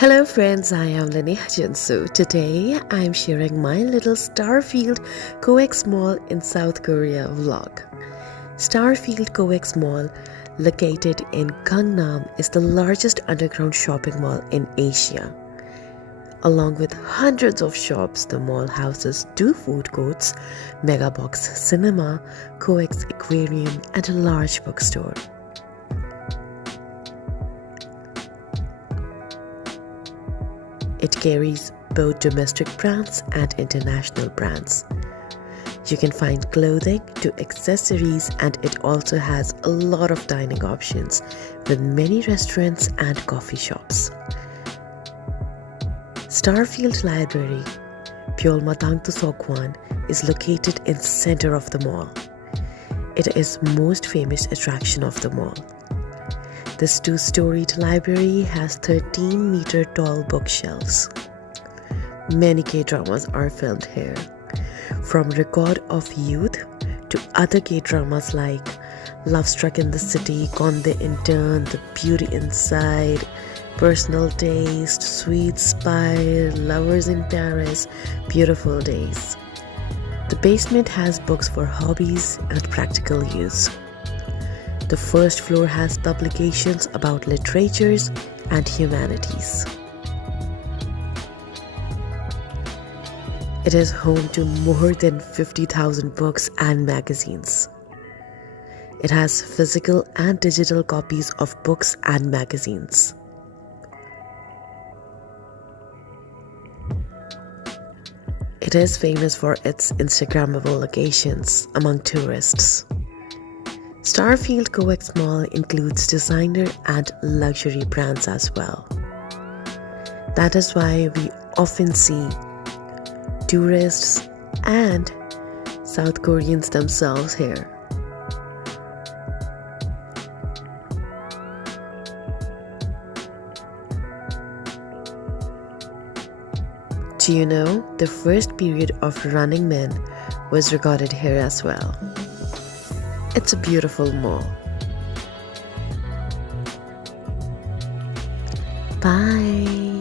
Hello friends, I am Linnea Junsu. Today I am sharing my little Starfield COEX Mall in South Korea vlog. Starfield COEX Mall, located in Gangnam, is the largest underground shopping mall in Asia. Along with hundreds of shops, the mall houses 2 food courts, mega box cinema, COEX aquarium and a large bookstore. It carries both domestic brands and international brands. You can find clothing to accessories, and it also has a lot of dining options with many restaurants and coffee shops. Starfield Library, 별마당도서관, is located in center of the mall. It is most famous attraction of the mall. This 2-storied library has 13-meter tall bookshelves. Many K-dramas are filmed here, from Record of Youth to other K-dramas like Love Struck in the City, Konde Intern, The Beauty Inside, Personal Taste, Sweet Spy, Lovers in Paris, Beautiful Days. The basement has books for hobbies and practical use. The first floor has publications about literatures and humanities. It is home to more than 50,000 books and magazines. It has physical and digital copies of books and magazines. It is famous for its Instagrammable locations among tourists. Starfield COEX Mall includes designer and luxury brands as well. That is why we often see tourists and South Koreans themselves here. Do you know the first period of Running Man was recorded here as well? It's a beautiful mall. Bye.